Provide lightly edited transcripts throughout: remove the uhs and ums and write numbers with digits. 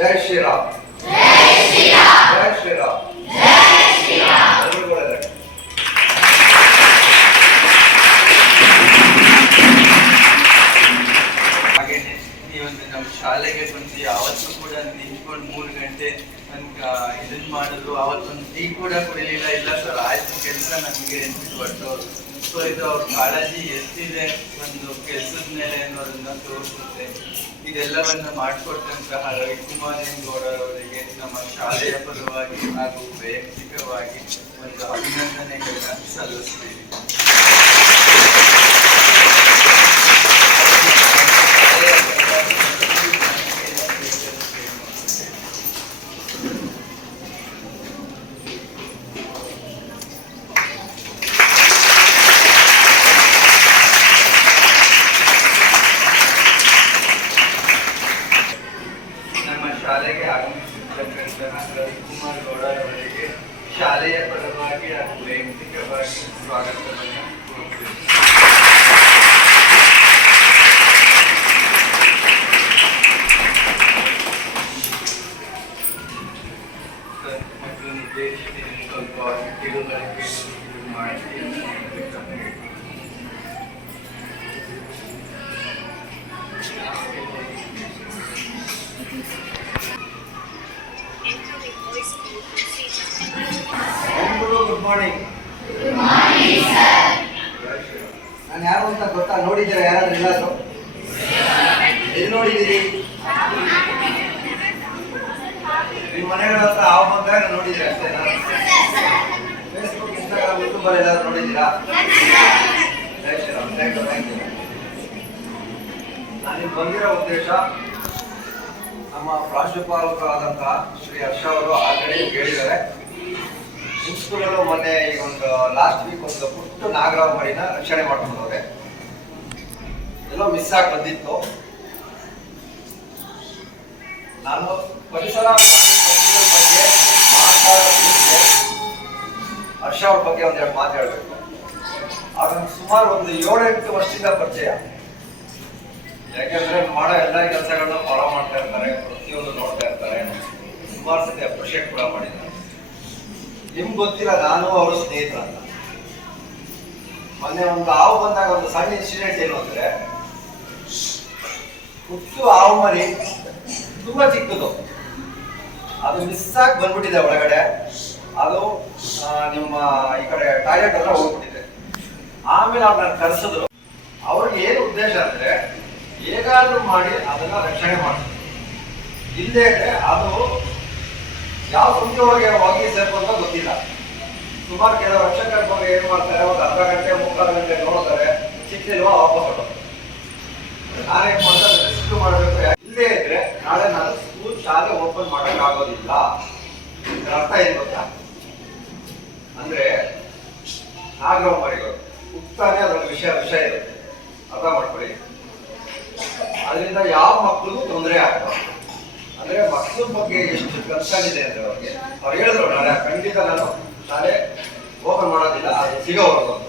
ಜೈ ಶ್ರೀರಾಮ್. ಜೈ ಶ್ರೀರಾಮ್. ಜೈ ಶ್ರೀರಾಮ್. ಜೈ ಶ್ರೀರಾಮ್. ಹಾಗೇನೆ ಈ ಒಂದು ನಮ್ಮ ಶಾಲೆಗೆ ಬಂದು ಯಾವತ್ತೂ ಕೂಡ ನಿಂತ್ಕೊಂಡು 3 ಗಂಟೆ ನನ್ಗೆ ಇದನ್ನ ಮಾಡಿದ್ರು. ಅವತ್ತೊಂದು ಟೀ ಕೂಡ ಕುಡಿಲಿಲ್ಲ. ಇಲ್ಲ ಸರ್ ಆಯ್ತು ಕೆಲಸ ನಮಗೆ ಅಂದ್ಬಿಟ್ಟು. ಸೊ ಇದು ಅವ್ರ ಕಾಳಜಿ ಎಷ್ಟಿದೆ ಒಂದು ಕೆಲಸದ ಮೇಲೆ ಅನ್ನೋದನ್ನ ತೋರಿಸುತ್ತೆ. ಇದೆಲ್ಲವನ್ನ ಮಾಡಿಕೊಟ್ಟಂತಹ ರವಿಕುಮಾರ್ ಗೌಡ ಅವರಿಗೆ ನಮ್ಮ ಶಾಲೆಯ ಪರವಾಗಿ ಹಾಗೂ ವೈಯಕ್ತಿಕವಾಗಿ ಒಂದು ಅಭಿನಂದನೆಗಳನ್ನ ಸಲ್ಲಿಸ್ತೀವಿ. ಶಾಲೆಗೆ ಆಗಮಿಸಿರ್ತಕ್ಕಂತಹ ರವಿಕುಮಾರ್ ಗೌಡ ಅವರಿಗೆ ಶಾಲೆಯ ಪರವಾಗಿ ಹಾಗೂ ವೈಯಕ್ತಿಕವಾಗಿ ಸ್ವಾಗತವನ್ನು ಕೋರುತ್ತೇವೆ. ಮಕ್ಕಳನ್ನು ಉದ್ದೇಶಿಸಿ ಸ್ವಲ್ಪ ಕಿರುಗಳಿಗೆ ಮಾಹಿತಿಯನ್ನು ನೀಡಬೇಕಾಗಿದೆ. Good morning. ನಾನು ಯಾರು ಅಂತ ಗೊತ್ತಾ? ನೋಡಿದ್ದೀರಾ ಯಾರಾದ್ರೂ? ಎಲ್ಲಾದ್ರು ಎಲ್ಲಿ ನೋಡಿದ್ದೀರಿ? ನಿಮ್ಮ ಮನೆಗಳ ಹತ್ರ ಹಾವು ಬಂದಾಗ ನೋಡಿದ್ರಿ ಅಷ್ಟೇನಾ? ಫೇಸ್ಬುಕ್, ಇನ್ಸ್ಟಾಗ್ರಾಮ್, ಯೂಟ್ಯೂಬ್ ಅಲ್ಲಿ ಎಲ್ಲಾದ್ರೂ ನೋಡಿದ್ದೀರಾ? ನಾನು ಬಂದಿರೋ ಉದ್ದೇಶ ನಮ್ಮ ಪ್ರಾಂಶುಪಾಲಕರಾದಂತಹ ಶ್ರೀ ಹರ್ಷ ಅವರು ಆಲ್ರೆಡಿ ಹೇಳಿದ್ದಾರೆ. ಪ್ರಿನ್ಸಿಪಲ್ ಮೊನ್ನೆ ಈಗ ಒಂದು ಲಾಸ್ಟ್ ವೀಕ್ ಒಂದು ಪುಟ್ಟ ನಾಗರಾವ್ ಮರಿನ ರಕ್ಷಣೆ ಮಾಡ್ಕೊಂಡವ್ರೆ. ಎಲ್ಲೋ ಮಿಸ್ ಆಗಿ ಬಂದಿತ್ತು. ನಾನು ಪರಿಸರ ಬಗ್ಗೆ ಮಾತಾಡೋದಕ್ಕೆ ಹರ್ಷ ಅವ್ರ ಬಗ್ಗೆ ಒಂದೆರಡು ಮಾತಾಡಬೇಕು. ಅವ್ರನ್ನ ಸುಮಾರು ಒಂದು 7-8 ವರ್ಷದಿಂದ ಪರಿಚಯ. ಯಾಕೆಂದ್ರೆ ಮಾಡೋ ಎಲ್ಲ ಕೆಲಸಗಳನ್ನ ಫಾಲೋ ಮಾಡ್ತಾ ಇರ್ತಾರೆ, ಪ್ರತಿಯೊಂದು ನೋಡ್ತಾ ಇರ್ತಾರೆ. ಸುಮಾರು ಸತಿ ಅಪ್ರಿಷಿಯೇಟ್ ಕೂಡ ಮಾಡಿದ್ದಾರೆ. ನಿಮ್ಗೆ ಗೊತ್ತಿಲ್ಲ, ನಾನು ಅವರು ಸ್ನೇಹಿತರ ಅಂತ. ಮೊನ್ನೆ ಒಂದು ಹಾವು ಬಂದಾಗ ಒಂದು ಸಣ್ಣ ಇನ್ಸಿಡೆಂಟ್ ಏನು ಅಂದ್ರೆ, ಹುಟ್ಟು ಹಾವು ಮರಿ ತುಂಬಾ ಚಿಕ್ಕದು, ಅದು ಮಿಸ್ ಆಗಿ ಬಂದ್ಬಿಟ್ಟಿದೆ ಒಳಗಡೆ. ಅದು ನಿಮ್ಮ ಈ ಕಡೆ ಟಾಯ್ಲೆಟ್ ಹತ್ರ ಹೋಗ್ಬಿಟ್ಟಿದೆ. ಆಮೇಲೆ ಅವ್ರನ್ನ ಕರೆಸಿದ್ರು. ಅವ್ರಿಗೆ ಏನು ಉದ್ದೇಶ ಅಂದ್ರೆ, ಹೇಗಾದ್ರೂ ಮಾಡಿ ಅದನ್ನ ರಕ್ಷಣೆ ಮಾಡ್ತಾರೆ. ಇಲ್ಲದೆ ಇದ್ರೆ ಅದು ಯಾವ ಸಂಖ್ಯೆ ಒಳಗೆ ಹೋಗಿ ಸೇರ್ಕೊಂತ ಗೊತ್ತಿಲ್ಲ. ಸುಮಾರು ಕೆಲವು ರಕ್ಷಕರ ಬಗ್ಗೆ ಏನ್ ಮಾಡ್ತಾರೆ, ಒಂದು ಅರ್ಧ ಗಂಟೆ 3/4 ಗಂಟೆ ನೋಡ್ತಾರೆ, ಸಿಕ್ಕಿಲ್ವಾ ವಾಪಸ್ ಹೊರಟು. ನಾನೇನ್ ಮಾಡ್ತಾರೆ, ರೆಸ್ಕ್ಯೂ ಮಾಡಬೇಕು. ಇಲ್ಲದೆ ಇದ್ರೆ ನಾಳೆ ನಾನು ಸ್ಕೂಲ್ ಶಾಲೆ ಓಪನ್ ಮಾಡಕ್ ಆಗೋದಿಲ್ಲ. ಅರ್ಥ ಏನ್ ಗೊತ್ತಾ? ಅಂದ್ರೆ ನಾಗರಾವ್ ಮರಿಗಳು ಹುಟ್ಟಾನೆ ಅದೊಂದು ವಿಷಯ ಇರುತ್ತೆ, ಅರ್ಥ ಮಾಡ್ಕೊಳ್ಳಿ. ಅದರಿಂದ ಯಾವ ಮಕ್ಕಳಿಗೂ ತೊಂದರೆ ಆಗ್ಬಾರ್ದು. ಅಂದ್ರೆ ಮಕ್ಕಳ ಬಗ್ಗೆ ಎಷ್ಟು ಕನ್ಸರ್ನ್ ಇದೆ ಅಂದ್ರೆ ಅವ್ರು ಹೇಳಿದ್ರು, ನಾಳೆ ಖಂಡಿತ ನಾನು ಶಾಲೆ ಓಪನ್ ಮಾಡೋದಿಲ್ಲ, ಅದು ಸಿಗೋವರೆಗೂ ಅಂತ.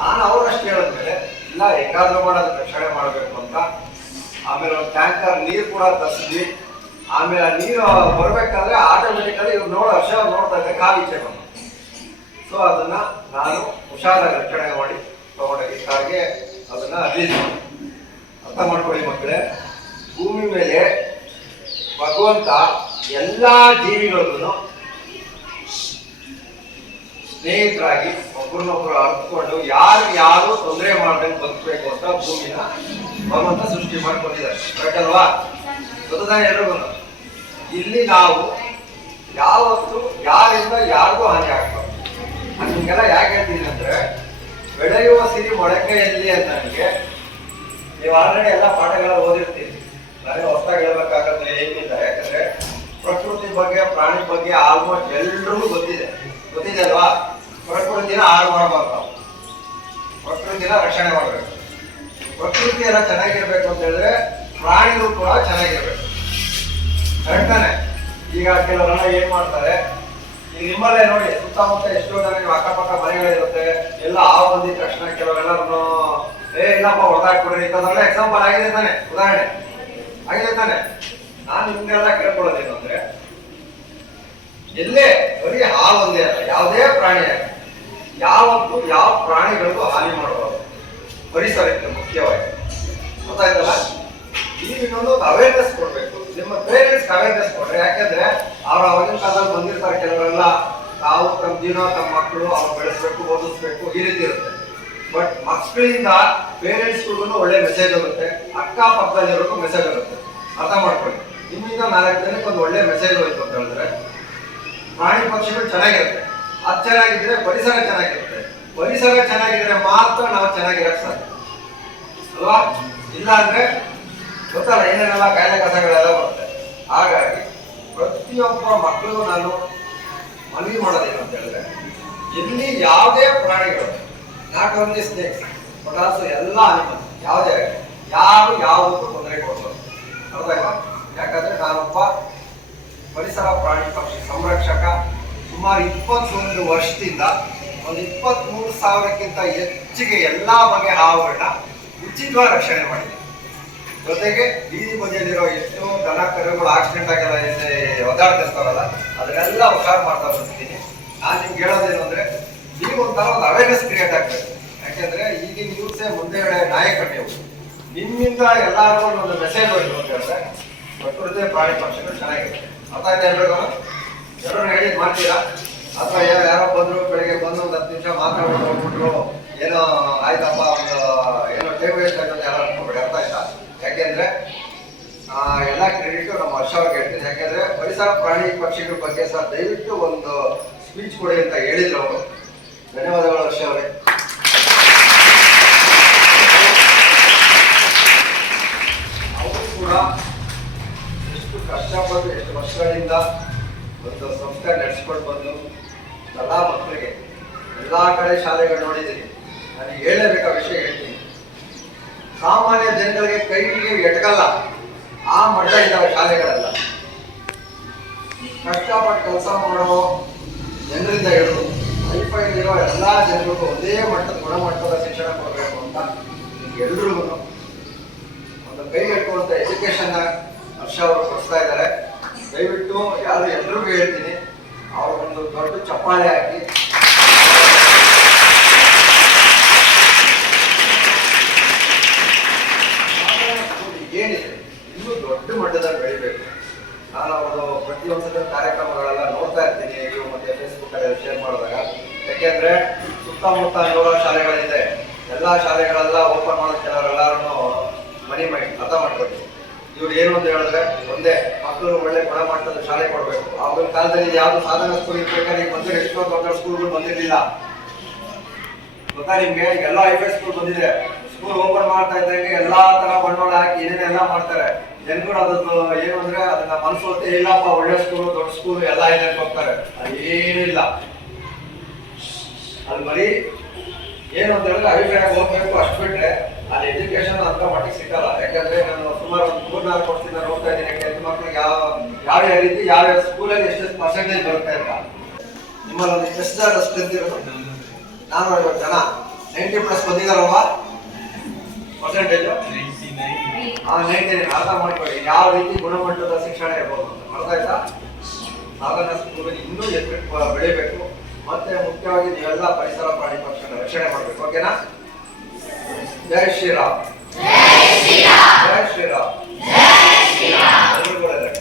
ನಾನು ಅವರಷ್ಟು ಹೇಳಿದ್ಮೇಲೆ ಇಲ್ಲ, ಹೆಂಗಾದ್ರೂ ಮಾಡೋದು ರಕ್ಷಣೆ ಮಾಡಬೇಕು ಅಂತ. ಆಮೇಲೆ ಒಂದು ಟ್ಯಾಂಕರ್ ನೀರು ಕೂಡ ತರಿಸಿದ್ವಿ. ಆಮೇಲೆ ಆ ನೀರು ಬರ್ಬೇಕಾದ್ರೆ ಆಟೋಮೆಟಿಕಲಿ ಇವ್ರು ವರ್ಷ ನೋಡ್ತಾ ಇದ್ರೆ ಕಾಲಿಚೆ ಬಂದು. ಸೊ ಅದನ್ನ ನಾನು ಹುಷಾರಾಗಿ ರಕ್ಷಣೆ ಮಾಡಿ ತಗೊಂಡೋಗಿದ್ದಾಗೆ ಅದನ್ನ ರಿಲೀಸ್ ಮಾಡಿ. ಅರ್ಥ ಮಾಡ್ಕೊಳ್ಳಿ ಮಕ್ಕಳೇ, ಭೂಮಿ ಮೇಲೆ ಭಗವಂತ ಎಲ್ಲಾ ಜೀವಿಗಳಿಗೂ ಸ್ನೇಹಿತರಾಗಿ ಒಬ್ಬರನ್ನೊಬ್ರು ಅರ್ಥಕೊಂಡು ಯಾರು ತೊಂದರೆ ಮಾಡ್ದಂಗೆ ಬದುಕಬೇಕು ಅಂತ ಭೂಮಿನ ಭಗವಂತ ಸೃಷ್ಟಿ ಮಾಡ್ಕೊಂಡಿದ್ದಾರೆ. ಕರೆಕ್ಟ್ ಅಲ್ವಾ? ಗೊತ್ತಾನೆ ಎಲ್ರಿಗೂ. ಇಲ್ಲಿ ನಾವು ಯಾವತ್ತು ಯಾರಿಂದ ಯಾರಿಗೂ ಹಾನಿ ಆಗ್ಬಾರ್ದು. ನಾನು ನಿಮ್ಗೆಲ್ಲ ಯಾಕೆ ಹೇಳ್ತೀನಿ ಅಂದ್ರೆ, ಬೆಳೆಯುವ ಸಿರಿ ಮೊಳಕೆಯಲ್ಲಿ ಅಂತ ನನಗೆ ನೀವು ಆಲ್ರೆಡಿ ಎಲ್ಲ ಪಾಠಗಳ ಓದಿರ್ತೀವಿ. ನಾನೇ ಹೊಸದಾಗಿ ಹೇಳ್ಬೇಕಾಗತ್ತೆ ಏನಿಲ್ಲ. ಯಾಕಂದ್ರೆ ಪ್ರಕೃತಿ ಬಗ್ಗೆ, ಪ್ರಾಣಿ ಬಗ್ಗೆ ಆಲ್ಮೋಸ್ಟ್ ಎಲ್ರಿಗೂ ಗೊತ್ತಿದೆ ಅಲ್ವಾ? ಪ್ರಕೃತಿನ ಹಾಳು ಮಾಡಬಾರ್ದು, ಪ್ರಕೃತಿನ ರಕ್ಷಣೆ ಮಾಡಬೇಕು. ಪ್ರಕೃತಿ ಎಲ್ಲ ಚೆನ್ನಾಗಿರ್ಬೇಕು ಅಂತ ಹೇಳಿದ್ರೆ ಪ್ರಾಣಿಗಳು ಕೂಡ ಚೆನ್ನಾಗಿರ್ಬೇಕು. ಕರೆಕ್ಟ್ ತಾನೆ? ಈಗ ಕೆಲವರೆಲ್ಲ ಏನ್ ಮಾಡ್ತಾರೆ, ಈಗ ನಿಮ್ಮಲ್ಲೇ ನೋಡಿ, ಸುತ್ತಮುತ್ತ ಎಷ್ಟೋ ಜನ ನೀವು ಅಕ್ಕಪಕ್ಕ ಮನೆಗಳಿರುತ್ತೆ, ಎಲ್ಲ ಹಾವು ಬಂದಿದ ತಕ್ಷಣ ಕೆಲವರೆಲ್ಲರೂ ಇಲ್ಲಪ್ಪ ಹೊಡೆದಾಕ್ಬಿಡ್ರಿ ಇಂಥದ್ದೆಲ್ಲ ಎಕ್ಸಾಂಪಲ್ ಆಗಿದೆ ತಾನೆ, ಉದಾಹರಣೆ ಆಗಿದೆ ತಾನೆ. ನಾನು ನಿಮ್ಗೆಲ್ಲ ಕೇಳ್ಕೊಳ್ಳೋದೇನು ಅಂದ್ರೆ, ಎಲ್ಲೇ ಬರೀ ಹಾಲು ಒಂದೇ ಅಲ್ಲ, ಯಾವುದೇ ಪ್ರಾಣಿ ಆಗಲಿ, ಯಾವತ್ತೂ ಯಾವ ಪ್ರಾಣಿಗಳಿಗೂ ಹಾನಿ ಮಾಡಬಾರದು, ಪರಿಸರಕ್ಕೆ ಮುಖ್ಯವಾಗಿ. ಗೊತ್ತಾಯ್ತಲ್ಲ? ನೀವು ಇನ್ನೊಂದು ಅವೇರ್ನೆಸ್ ಕೊಡ್ಬೇಕು, ನಿಮ್ಮ ಪೇರೆಂಟ್ಸ್ ಅವೇರ್ನೆಸ್ ಕೊಡ್ರಿ. ಯಾಕೆಂದ್ರೆ ಅವ್ರು ಅವಾಗಿನ ಕಾಲದಲ್ಲಿ ಬಂದಿರ್ತಾರೆ, ಕೆಲವರೆಲ್ಲ ತಾವು ತಮ್ಮ ಜೀವನ, ತಮ್ಮ ಮಕ್ಕಳು ಅವ್ರು ಬೆಳೆಸ್ಬೇಕು, ಓದಿಸ್ಬೇಕು, ಈ ರೀತಿ ಇರುತ್ತೆ. ಬಟ್ ಮಕ್ಕಳಿಂದ ಪೇರೆಂಟ್ಸ್ಗಳಿಗೂ ಒಳ್ಳೆ ಮೆಸೇಜ್ ಹೋಗುತ್ತೆ, ಅಕ್ಕಪಕ್ಕದಲ್ಲಿರೋರ್ಗೂ ಮೆಸೇಜ್ ಹೋಗುತ್ತೆ. ಅರ್ಥ ಮಾಡ್ಕೊಳ್ಳಿ. ನಿಮ್ಮಿಂದ 4 ಜನಕ್ಕೆ ಒಂದು ಒಳ್ಳೆ ಮೆಸೇಜ್ ಹೋಯ್ತು ಅಂತ ಹೇಳಿದ್ರೆ ಪ್ರಾಣಿ ಪಕ್ಷಿಗಳು ಚೆನ್ನಾಗಿರುತ್ತೆ. ಅದು ಚೆನ್ನಾಗಿದ್ರೆ ಪರಿಸರ ಚೆನ್ನಾಗಿರುತ್ತೆ. ಪರಿಸರ ಚೆನ್ನಾಗಿದ್ರೆ ಮಾತ್ರ ನಾವು ಚೆನ್ನಾಗಿರಕ್ಕೆ ಸಾಧ್ಯ ಅಲ್ವಾ? ಇಲ್ಲ ಅಂದ್ರೆ ಗೊತ್ತಲ್ಲ ಏನೇನೆಲ್ಲ ಕಾಯಿಲೆ ಕಸಗಳೆಲ್ಲ ಬರುತ್ತೆ. ಹಾಗಾಗಿ ಪ್ರತಿಯೊಬ್ಬ ಮಕ್ಕಳಿಗೂ ನಾನು ಮನವಿ ಮಾಡೋದೇನು ಅಂತ ಹೇಳಿದ್ರೆ, ಎಲ್ಲಿ ಯಾವುದೇ ಪ್ರಾಣಿಗಳು, not only snakes but also ಎಲ್ಲ ಅನಿಮಲ್, ಯಾವುದೇ ಯಾರು ಯಾವುದಕ್ಕೂ ತೊಂದರೆ ಕೊಡ್ಬೋದು. ಅರ್ಥ ಆಯ್ತಾ? ಯಾಕಂದ್ರೆ ನಾನೊಬ್ಬ ಪರಿಸರ ಪ್ರಾಣಿ ಪಕ್ಷಿ ಸಂರಕ್ಷಕ. ಸುಮಾರು 21 ವರ್ಷದಿಂದ ಒಂದು 23,000ಕ್ಕಿಂತ ಹೆಚ್ಚಿಗೆ ಎಲ್ಲಾ ಬಗೆ ಹಾವುಗಳನ್ನ ಉಚಿತವಾಗಿ ರಕ್ಷಣೆ ಮಾಡಿದೆ. ಜೊತೆಗೆ ಬೀದಿ ಬದಿಯಲ್ಲಿರೋ ಎಷ್ಟೋ ದನ ಕರುಗಳು ಆಕ್ಸಿಡೆಂಟ್ ಆಗಿಲ್ಲ, ಒದ್ದಾಡ್ತಿರ್ತಾವಲ್ಲ, ಅದನ್ನೆಲ್ಲ ಹುಷಾರು ಮಾಡ್ತಾ ಬರ್ತಿದ್ದೀನಿ. ನಾನು ನಿಮ್ಗೆ ಹೇಳೋದೇನು ಅಂದ್ರೆ, ನೀವು ಒಂಥರ ಒಂದು ಅವೇರ್ನೆಸ್ ಕ್ರಿಯೇಟ್ ಆಗ್ಬೇಕು. ಯಾಕೆಂದ್ರೆ ಈಗಿನ ಯೂತ್ಸೇ ಮುಂದೆ ನಾಯಕರು ನೀವು. ನಿಮ್ಮಿಂದ ಎಲ್ಲರಿಗೂ ಒಂದು ಮೆಸೇಜ್ ಹೋಯ್ತು ಅಂತ ಹೇಳಿದ್ರೆ ಪ್ರಕೃತಿ ಪ್ರಾಣಿ ಪಕ್ಷಿಗಳು ಚೆನ್ನಾಗಿದೆ. ಅರ್ಥ ಆಯ್ತಾ ಎಲ್ರಿಗೂ? ಎಲ್ಲರೂ ಹೇಳಿದ್ ಮಾಡ್ತೀರಾ? ಅಥವಾ ಯಾರೋ ಬಂದ್ರು, ಬೆಳಿಗ್ಗೆ ಬಂದು ಒಂದು 10 ನಿಮಿಷ ಮಾತಾಡ್ಕೊಂಡು ಹೋಗ್ಬಿಟ್ರು, ಏನೋ ಆಯ್ತಪ್ಪ ಒಂದು ಏನೋ ಟೈಮ್ ವೇಸ್ಟ್ ಆಯ್ತು ಅಂತ ಯಾರು ಅನ್ಕೋಬೇಡಿ. ಅರ್ಥ ಆಯ್ತಾ? ಯಾಕೆಂದ್ರೆ ಎಲ್ಲ ಕ್ರೆಡಿಟ್ ನಮ್ಮ ಹರ್ಷ ಅವ್ರಿಗೆ ಹೇಳ್ತೀನಿ. ಯಾಕೆಂದ್ರೆ ಪರಿಸರ ಪ್ರಾಣಿ ಪಕ್ಷಿಗಳ ಬಗ್ಗೆ ಸಹ ದಯವಿಟ್ಟು ಒಂದು ಸ್ಪೀಚ್ ಕೊಡಿ ಅಂತ ಹೇಳಿದ್ರು ಅವರು. ಧನ್ಯವಾದಗಳು ಹರ್ಷ ಅವರೇ. ಅವರು ಕೂಡ ಎಷ್ಟು ಕಷ್ಟಪಟ್ಟು ಎಷ್ಟು ವರ್ಷಗಳಿಂದ ಒಂದು ಸಂಸ್ಥೆ ನಡೆಸ್ಕೊಂಡು ಬಂದು ಎಲ್ಲ ಮಕ್ಕಳಿಗೆ ಎಲ್ಲ ಕಡೆ ಶಾಲೆಗಳು ನೋಡಿದ್ದೀನಿ. ನನಗೆ ಹೇಳಲೇಬೇಕಾದ ವಿಷಯ ಹೇಳ್ತೀನಿ. ಸಾಮಾನ್ಯ ಜನಗಳಿಗೆ ಕೈಗೆ ಎಟಕಲ್ಲ ಆ ಮಟ್ಟ ಇದ್ದಾವೆ ಶಾಲೆಗಳೆಲ್ಲ. ಕಷ್ಟಪಟ್ಟು ಕೆಲಸ ಮಾಡೋ ಜನರಿಂದ ಹಿಡಿದು ವೈಫೈಲಿರೋ ಎಲ್ಲ ಜನರಿಗೂ ಒಂದೇ ಮಟ್ಟದ ಗುಣಮಟ್ಟದ ಶಿಕ್ಷಣ ಕೊಡಬೇಕು ಅಂತ ಎಲ್ರಿಗೂ ಒಂದು ಕೈ ಎಟ್ಟುವಂತ ಎಜುಕೇಶನ್ ಹರ್ಷ ಅವರು ಕೊಡಿಸ್ತಾ ಇದ್ದಾರೆ. ದಯವಿಟ್ಟು ಯಾರು ಎಲ್ರಿಗೂ ಹೇಳ್ತೀನಿ, ಅವ್ರಿಗೊಂದು ದೊಡ್ಡ ಚಪ್ಪಾಳೆ ಹಾಕಿ ಏನಿದೆ ಇನ್ನೂ ದೊಡ್ಡ ಮಟ್ಟದಲ್ಲಿ ಬೆಳಿಬೇಕು. ನಾನು ಅವರು ಪ್ರತಿಯೊಂದು ಕಾರ್ಯಕ್ರಮಗಳೆಲ್ಲ ನೋಡ್ತಾ ಇರ್ತೀನಿ, ನೀವು ಮತ್ತೆ ಫೇಸ್ಬುಕ್ ಅಲ್ಲಿ ಶೇರ್ ಮಾಡಿದಾಗ. ಯಾಕೆಂದ್ರೆ ಸುತ್ತಮುತ್ತ 100 ಶಾಲೆಗಳಿದೆ. ಎಲ್ಲಾ ಶಾಲೆಗಳೆಲ್ಲ ಓಪನ್ ಮಾಡೋದು ಕೆಲವರೆಲ್ಲರೂ ಮನಿ ಮೈಂಡ್ ಅರ್ಥ ಮಾಡ್ಕೊಳ್ತೀವಿ. ಇವ್ರು ಏನು ಅಂತ ಹೇಳಿದ್ರೆ ಒಂದೇ, ಮಕ್ಕಳು ಒಳ್ಳೆ ಗುಣಮಟ್ಟದ ಶಾಲೆ ಕೊಡಬೇಕು. ಆಗಿನ ಕಾಲದಲ್ಲಿ ಯಾವ್ದು ಸಾಧನ ಸ್ಕೂಲ್ ಇರ್ಬೇಕಾದ್ರೆ ಈಗ ಬಂದ್ರೆ ಎಷ್ಟೋ ದೊಡ್ಡ ಸ್ಕೂಲ್ಗಳು ಬಂದಿರಲಿಲ್ಲ. ಗೊತ್ತಾ ನಿಮ್ಗೆ? ಎಲ್ಲ ಐಫೈ ಸ್ಕೂಲ್ ಬಂದಿದೆ. ಸ್ಕೂಲ್ ಓಪನ್ ಮಾಡ್ತಾ ಇದ್ದಂಗೆ ಎಲ್ಲಾ ತರ ಬಂಡವಾಳ ಹಾಕಿ ಏನೇನೆಲ್ಲ ಮಾಡ್ತಾರೆ. ಜನಗಳು ಅದನ್ನು ಏನು ಅಂದ್ರೆ ಅದನ್ನ ಮನಸ್ಸು ಹೊತ್ತೆ, ಇಲ್ಲಪ್ಪ ಒಳ್ಳೆ ಸ್ಕೂಲ್ ದೊಡ್ಡ ಸ್ಕೂಲ್ ಎಲ್ಲ ಇದೆ ಅಂತ ಹೋಗ್ತಾರೆ. ಅದೇನು ಇಲ್ಲ. ಅದು ಬರೀ ಏನು ಅಂತ ಹೇಳಿದ್ರೆ ಅಭಿಪ್ರಾಯ ಹೋಗ್ಬೇಕು ಅಷ್ಟು ಬಿಟ್ರೆ ಅಲ್ಲಿ ಎಜುಕೇಶನ್ ಅಂತ ಮಟ್ಟಿಗೆ ಸಿಕ್ಕಲ್ಲ. ಯಾಕಂದ್ರೆ ನಾನು ಸುಮಾರು ಒಂದು 3-4 ವರ್ಷದಿಂದ ನೋಡ್ತಾ ಇದ್ದೀನಿ 10th ಮಕ್ಕಳಿಗೆ ಯಾವ ರೀತಿ ಯಾವ ಸ್ಕೂಲಲ್ಲಿ ಎಷ್ಟು ಪರ್ಸೆಂಟೇಜ್ ಬರುತ್ತೆ ಅಂತ. ನಿಮ್ಮಲ್ಲಿ ಒಂದು ಎಷ್ಟು ಜನ ಸ್ಟ್ರೆಂತ್ ಇರೋದು? 450 ಜನ 90+ ಬಂದಿದಾರಲ್ವಾ ಪರ್ಸೆಂಟೇಜ್? 99. ಅರ್ಥ ಮಾಡ್ಕೊಳ್ಳಿ ಯಾವ ರೀತಿ ಗುಣಮಟ್ಟದ ಶಿಕ್ಷಣ ಇರ್ಬೋದು ಅಂತ. ಅರ್ಥ ಆಯ್ತಾ? ಸಾಧಾರಣ ಸ್ಕೂಲಲ್ಲಿ ಇನ್ನೂ ಎತ್ತರಕ್ಕೆ ಬೆಳಿಬೇಕು. ಮತ್ತೆ ಮುಖ್ಯವಾಗಿ ನೀವೆಲ್ಲ ಪರಿಸರ ಪ್ರಾಣಿ ಪಕ್ಷಿಗಳ ರಕ್ಷಣೆ ಮಾಡಬೇಕು. ಓಕೆನಾ? ಜೈ ಶ್ರೀರಾಮ್. ಜೈ ಶ್ರೀರಾಮ್. ಎಲ್ರಿಗೂ ಒಳ್ಳೆಯದಾಗಲಿ.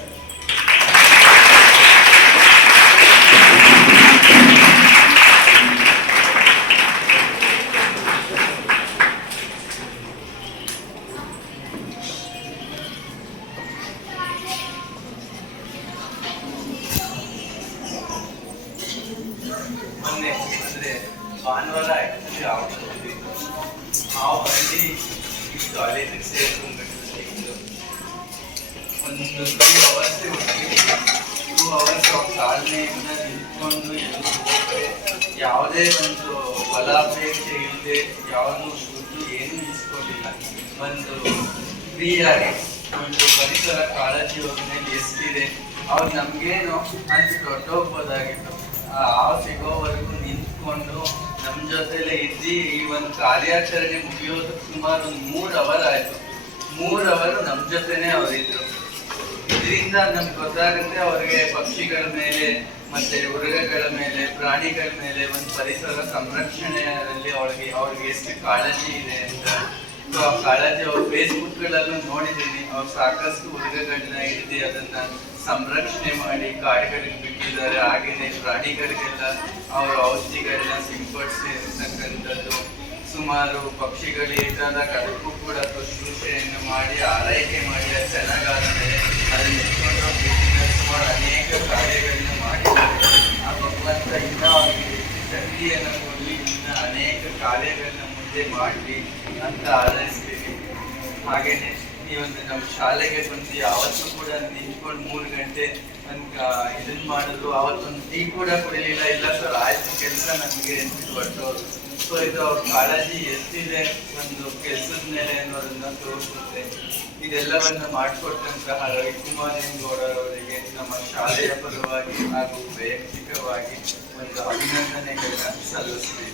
ಮೊನ್ನೆ ಅಂದ್ರೆ ಭಾನುವಾರ ಆಕ್ಚುಲಿ ನಾವು ಬಂದು ಕಾಲೇಜಿಗೆ ಸೇರ್ಕೊಂಡ್ಬಿಟ್ಟು ಒಂದು 2 ಅವರ್ಸ್ 2 ಅವರ್ಸ್ ತಾಳ್ಮೆಯಿಂದ ನಿಂತ್ಕೊಂಡು ಹೋಗ್ರೆ ಯಾವುದೇ ಒಂದು ಫಲಾಪೇಕ್ಷೆ ಇಲ್ಲದೆ ಯಾವನು ದುಡ್ಡು ಏನೂ ಇಸ್ಕೊಂಡಿಲ್ಲ. ಒಂದು ಫ್ರೀಯಾಗಿ ಒಂದು ಪರಿಸರ ಕಾಳಜಿ ಅವ್ರ ಮೇಲೆ ಎಷ್ಟಿದೆ, ಅವ್ರು ನಮ್ಗೇನು ಅಂತ ಹೊರಟೋಗ್ಬೋದಾಗಿತ್ತು. ಆ ಸಿಗೋವರೆಗೂ ನಿಂತ್ಕೊಂಡು ನಮ್ಮ ಜೊತೆಲೆ ಇದ್ದು ಈ ಒಂದು ಕಾರ್ಯಾಚರಣೆ ಮುಗಿಯೋದಕ್ಕೆ ಸುಮಾರು ಒಂದು 3 ಅವರ್ ಆಯ್ತು. 3 ಅವರ್ ನಮ್ಮ ಜೊತೆನೆ ಅವರಿದ್ರು. ಇದರಿಂದ ನಮ್ಗೆ ಗೊತ್ತಾಗುತ್ತೆ ಅವ್ರಿಗೆ ಪಕ್ಷಿಗಳ ಮೇಲೆ ಮತ್ತೆ ಉರಗಗಳ ಮೇಲೆ ಪ್ರಾಣಿಗಳ ಮೇಲೆ ಒಂದು ಪರಿಸರ ಸಂರಕ್ಷಣೆಯಲ್ಲಿ ಅವ್ರಿಗೆ ಎಷ್ಟು ಕಾಳಜಿ ಇದೆ ಅಂತ. ಸೊ ಆ ಕಾಳಜಿ ಅವ್ರ ಫೇಸ್ಬುಕ್ಗಳಲ್ಲೂ ನೋಡಿದ್ದೀನಿ. ಅವ್ರು ಸಾಕಷ್ಟು ಉರಗಗಳನ್ನ ಹಿಡಿದು ಅದನ್ನ ಸಂರಕ್ಷಣೆ ಮಾಡಿ ಕಾಡುಗಳಿಗೆ ಬಿಟ್ಟಿದ್ದಾರೆ. ಹಾಗೇನೆ ಪ್ರಾಣಿಗಳಿಗೆಲ್ಲ ಅವರು ಔಷಧಿಗಳನ್ನ ಸಿಂಪಡಿಸಿರ್ತಕ್ಕಂಥದ್ದು. ಸುಮಾರು ಪಕ್ಷಿಗಳು ಇದ್ದಾಗ ಅದಕ್ಕೂ ಕೂಡ ಶುಶ್ರೂಷೆಯನ್ನು ಮಾಡಿ ಆರೈಕೆ ಮಾಡಿ ಅದು ಚೆನ್ನಾಗಾದ್ಮೇಲೆ ಅದನ್ನ ಎತ್ಕೊಂಡು ಬಿಸಿನೆಸ್ ಮಾಡಿ ಅನೇಕ ಕಾರ್ಯಗಳನ್ನ ಮಾಡಿದ್ದಾರೆ. ಆ ಭಗವಂತ ಇನ್ನೂ ಅವರಿಗೆ ಶಕ್ತಿಯನ್ನು ಕೊಡಲಿ, ಇನ್ನು ಅನೇಕ ಕಾರ್ಯಗಳನ್ನ ಮುಂದೆ ಮಾಡಲಿ ಅಂತ ಹಾರೈಸ್ತೀನಿ. ಹಾಗೇನೆ ಈ ಒಂದು ನಮ್ಮ ಶಾಲೆಗೆ ಬಂದು ಅವತ್ತು ಕೂಡ ನಿಂತ್ಕೊಂಡು 3 ಗಂಟೆ ಇದನ್ನ ಮಾಡಿದ್ರು. ಅವತ್ತೊಂದು ಟೀ ಕೂಡ ಕುಡಿಲಿಲ್ಲ. ಇಲ್ಲ ಸರ್ ಆಯ್ತು ಕೆಲಸ ನಮಗೆ ಎಂಟ್ಬಿಟ್ಟು ಹೊರಟೋರು. ಸೊ ಇದು ಅವ್ರ ಕಾಳಜಿ ಎಷ್ಟಿದೆ ಒಂದು ಕೆಲಸದ ಮೇಲೆ ಅನ್ನೋದನ್ನ ತೋರಿಸುತ್ತೆ. ಇದೆಲ್ಲವನ್ನ ಮಾಡಿಕೊಟ್ಟಂತಹ ರವಿಕುಮಾರ್ ಗೌಡ ಅವರಿಗೆ ನಮ್ಮ ಶಾಲೆಯ ಪರವಾಗಿ ಹಾಗೂ ವೈಯಕ್ತಿಕವಾಗಿ ಒಂದು ಅಭಿನಂದನೆಗಳನ್ನ ಸಲ್ಲಿಸ್ತೀವಿ.